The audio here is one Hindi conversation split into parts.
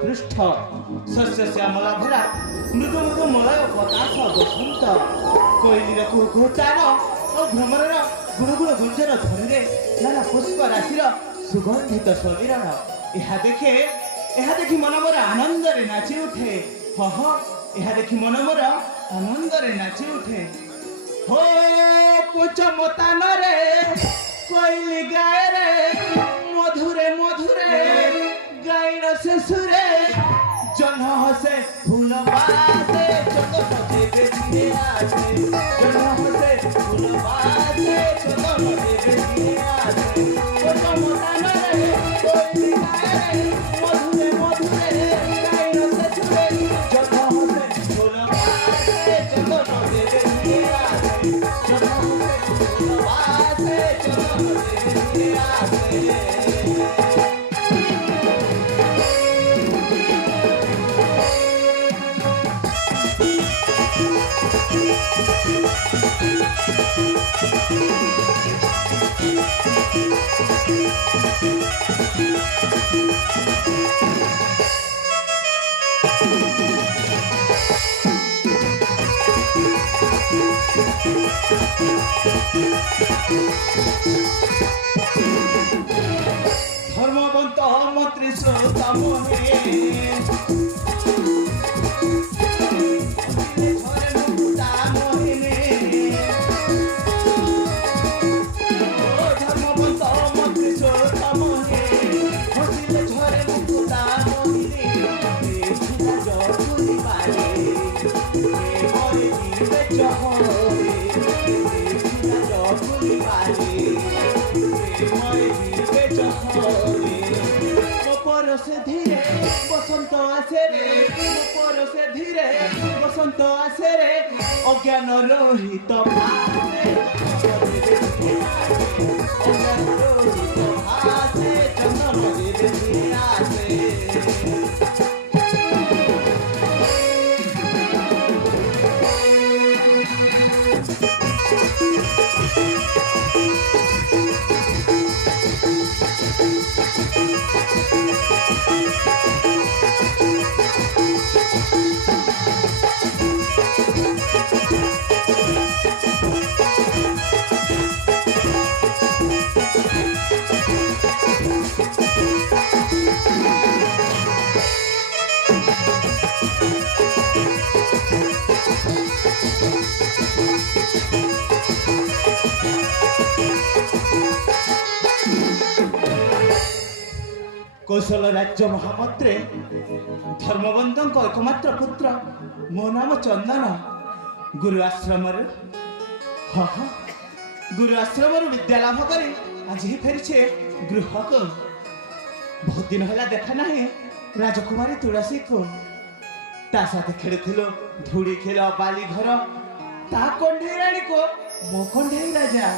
पृष्ठ शस्य श्यामला भरा मृदु मृदु मलय पतास बसंत कोईलीर कुहू चार और भ्रमर गुणगुण गुंजन ध्वनि नाना पुष्प राशि सुगंधित शरीर यह देखी मन मोर आनंद नाची उठे यह देखी मन मोर आनंद नाची उठे हो पुच मतान रे कोईली गाय रे मधुरे मधुरे गाईर शेषुरे जन हसे फूल बासे चंद मते बेचिए आसे जन हसे फूल बासे चंद मते बेचिए आसे पुच मतान रे कोईली गाय रे मधुरे मधुरे गाईर शेषुरे जन हसे फूल बासे चंद मते बेचिए आसे जन हसे फूल बासे चंद मते बेचिए आसे धर्मवंत मंत्री श्रोता से धीरे बसंत आसे रे पर से धीरे बसंत आसे रे अज्ञान रोहित भासे अज्ञान रोहित भासे चंदन देवे आसे कौशल राज्य महामंत्री धर्मबंधों एकमात्र पुत्र मो नाम चंदन गुरु आश्रम गुरु आश्रम विद्या लाभ कर आज ही फेरी गृह को बहुत दिन है देखा ना राजकुमारी तुलसी को ता साथ खेलुल धूड़ी खेल बाली घर ता कंढे राणी को मो कंढे राजा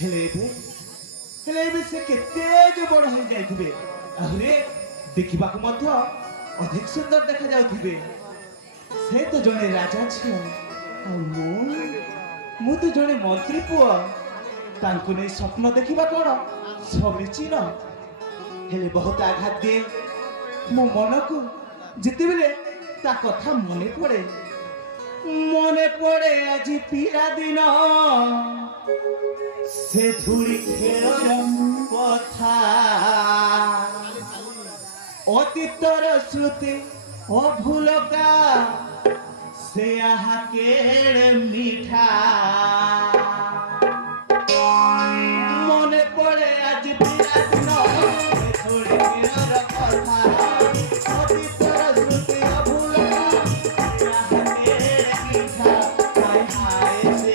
हेले से केते जो बड़ हो जाइथिबे आहुरे देखिबा को मध्य अधिक सुंदर देखा जाउथिबे से तो जने राजा छियो मु तो जने मंत्री पुआ तांको नै स्वप्न देखिबा कोन समीचीन हेले बहुत आघात दे मो मन को जिते बेले ता कथा मने पड़े आज पीरा दिन से धूड़ी खेलर कथा अतीतर श्रुति अभूलका से आहा के मीठा मने पड़े आज पीरा दिन से धूड़ी खेलर कथा अतीतर श्रुति अभूलका से आहा के मीठा हाय हाय से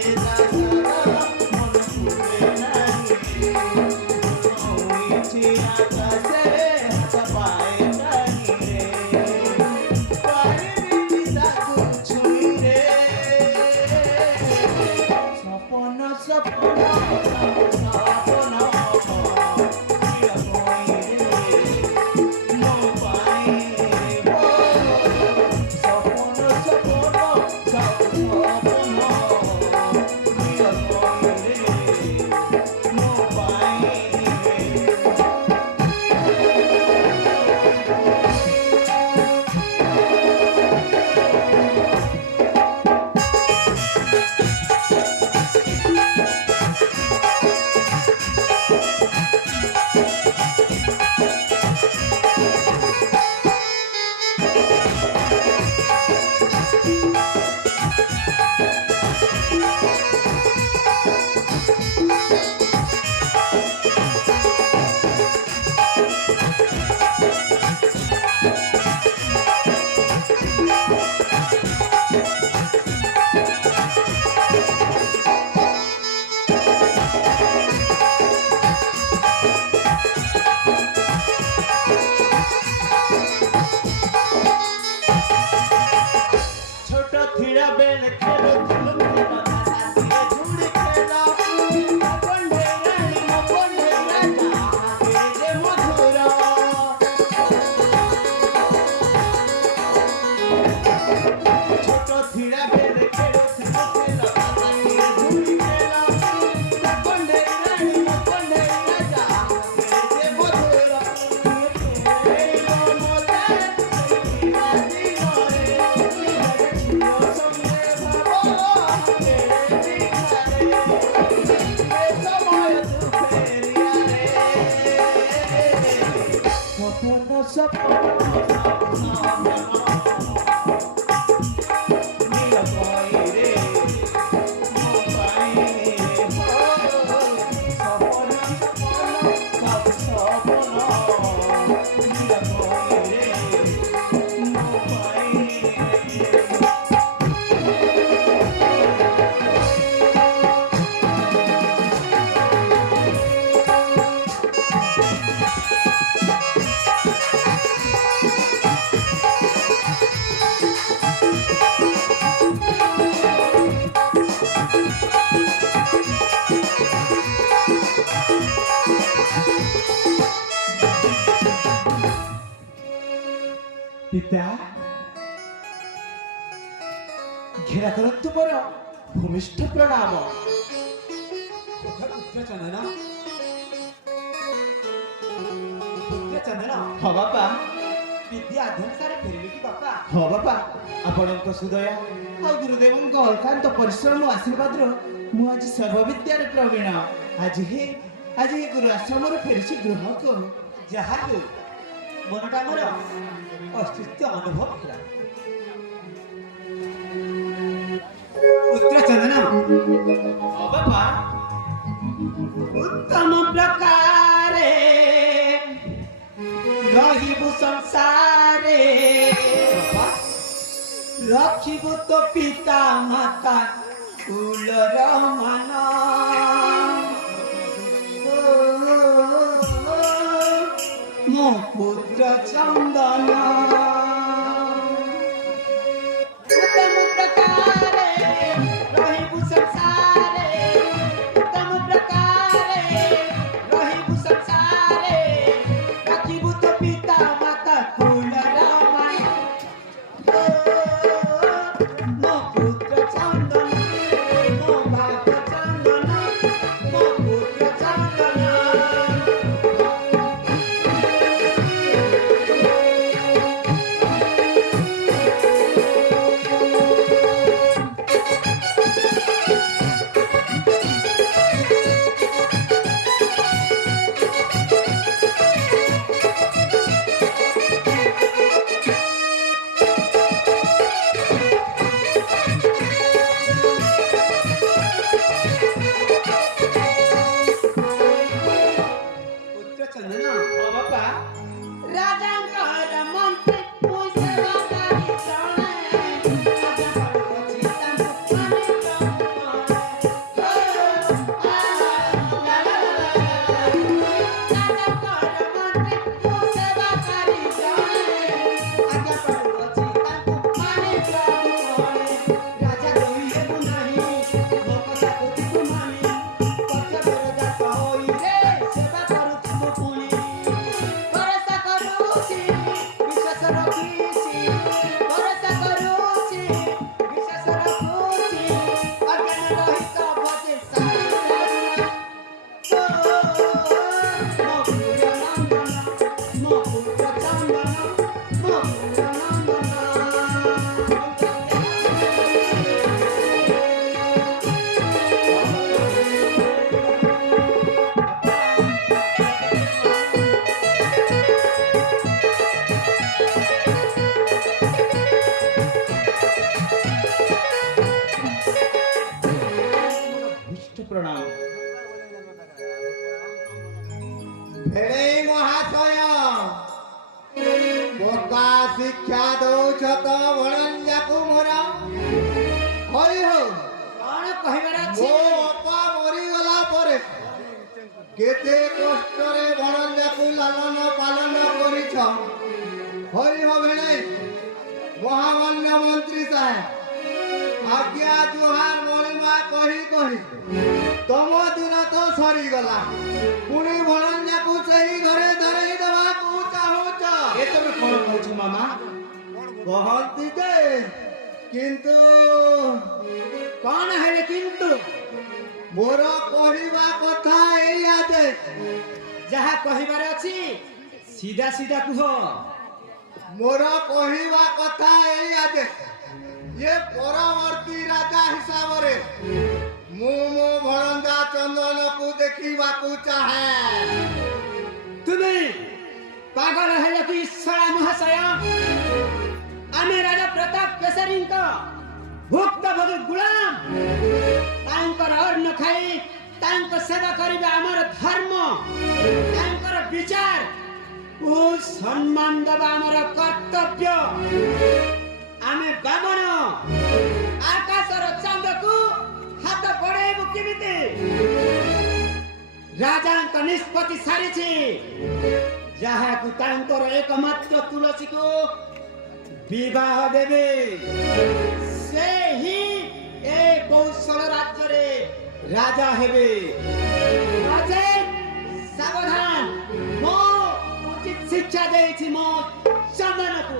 पिता घेरा करंतु बर भूमिष्ठ प्रणाम पुत्र चंदन पुत्र चंदन हाँ बापा विद्या अध्ययन सारे फेरले कि बापा हाँ बापा आपणक सुदया आ गुरुदेव अल्कांत परिश्रम आशीर्वाद मु आज सर्वविद्यार प्रवीण आज हे गुरु आश्रम फेरी गृह को जहाँ मनटा मोर अस्तित्व अनुभव किया पुत्र चंदन हाँ बापा उत्तम प्रकारे रहिबु संसारे रखिबु तो पिता माता कुलर मान मो पुत्र चंदन उत्तम प्रकारे रहिबु संसारे उत्तम प्रकारे रहिबु संसारे रखिबु तो पिता माता कुलर मान मो पुत्र चंदन मो भाग चंदन मो पुत्र चंदन पुत्र चंदन हाँ बापा राजांकर मंत्री पुष्पा गाड़ी चढ़े राजांकर कोची तंतु पानी राजांकर मंत्री पुष्पा गाड़ी चढ़े राजांकर कोची तंतु पानी राजा कहिए नहीं लोकसा कोती कुमानी पक्ष बेरजा होई रे सेवा करू तुम पुनी भरोसा करूची विश्वास रखीची भरोसा करूची विश्वास रखूची अज्ञान रहित भजे सारा मो पुत्र चंदन मो पुत्र इष्ट प्रणाम भेड़े महाशय बोका शिक्षा दौछ तो वणंजा कुमरा हई हो कौन कहबार मो अछि अपा मरी गला परे केते कष्टरे वणंजा को लालन पालन करिछ हई हो भेड़े महामान्य मंत्री साहेब आज्ञा जुहार मणिमा कही तम दिन तो सरी गला पुणी भणंजा को सही घरे धरई देवा को चाहूच ए तमे कोन कहछ मामा कहंती जे किंतु कौन है किंतु मोर कहिबा कथा एया जे जहाँ कहबार अछि सीधा सीधा कुह मोर कहिबा कथा एया जे ये परवर्ती राजा हिसाब रे मो भणंजा चंदन को देखिबा को चाहे तुम्हें पागल हेले कि ईश्वरा महाशय आमे राजा प्रताप केसरी का भुक्त भोगी गुलाम तांकर अन्न खाई तांकर सेवा करिबा हमर धर्म तांकर विचार ओ सम्मान देबा हमर कर्तव्य आमे बामन आकाशर चांदकू हाथ बढाइबु केमिति राजाଙ୍କ निष्पत्ति सारिछि ଯାହାକୁ ତାଙ୍କର एकमात्र ତୁଳସୀକୁ ବିବାହ ଦେବେ ସେ ହିଁ ଏ କୌଶଳ ରାଜ୍ୟରେ ରାଜା ହେବେ ରାଜେ ସାବଧାନ ମୁଁ ଉଚିତ ଶିକ୍ଷା ଦେଇଛି ମୋ ଚନ୍ଦନକୁ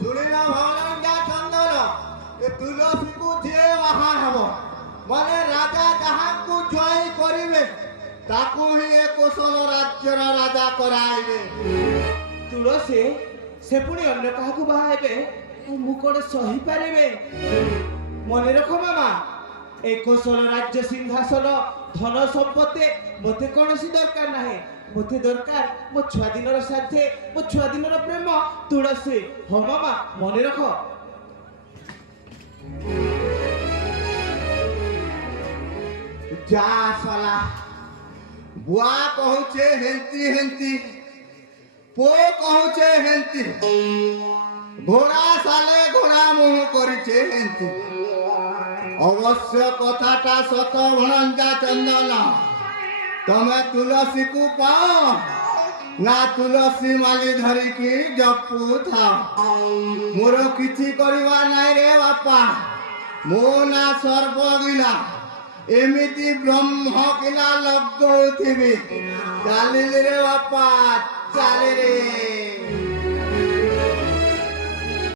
ଶୁଣିଲା ଭଣଜା ଚନ୍ଦନ ଏ ତୁଳସୀକୁ ଯିଏ ବାହା ହେବ ମାନେ ରାଜା ଯାହାକୁ ଜ୍ୱାଇଁ କରିବେ ତାକୁ ହିଁ ଏ କୋଶଳ ରାଜ୍ୟର ରାଜା କରାଇବେ। ତୁଳସୀ ସେ ପୁଣି ଅନ୍ୟ କାହାକୁ ବାହା ହେବେ ମୁଁ କଣ ସହିପାରିବେ? ମନେ ରଖ ମାମା ଏ କୋଶଳ ରାଜ୍ୟ ସିଂହାସନ ଧନ ସମ୍ପତ୍ତି ମତେ କୌଣସି ଦରକାର ନାହିଁ। ମତେ ଦରକାର ମୋ ଛୁଆ ଦିନର ସାଥେ ମୋ ଛୁଆ ଦିନର ପ୍ରେମ ତୁଳସୀ। ହଁ ମାମା ମନେ ରଖ। ଯା ସାଲା ବୁଆ କହୁଛେ ହେନ୍ତି ହେନ୍ତି ପୋ କହୁଛେ ହେନ୍ତି ଘୋଡ଼ା ସାଲେ ଘୋଡ଼ା ମୁହ କରିଛେ ହେନ୍ତି। ଅବଶ୍ୟ କଥାଟା ସତ ଭଣଜା ଚନ୍ଦନ ତମେ ତୁଳସୀକୁ ପାଅ ନା ତୁଳସୀ ମାଲି ଧରିକି ଜପୁଥାଅ। ମୋର କିଛି କରିବା ନାଇଁ ରେ ବାପା ମୋ ନା ସର୍ବଗିଲା ଏମିତି ବ୍ରହ୍ମ କିଲା ଲଗଉଥିବି ଚାଲିଲି ରେ ବାପା ଚାଲିରେ।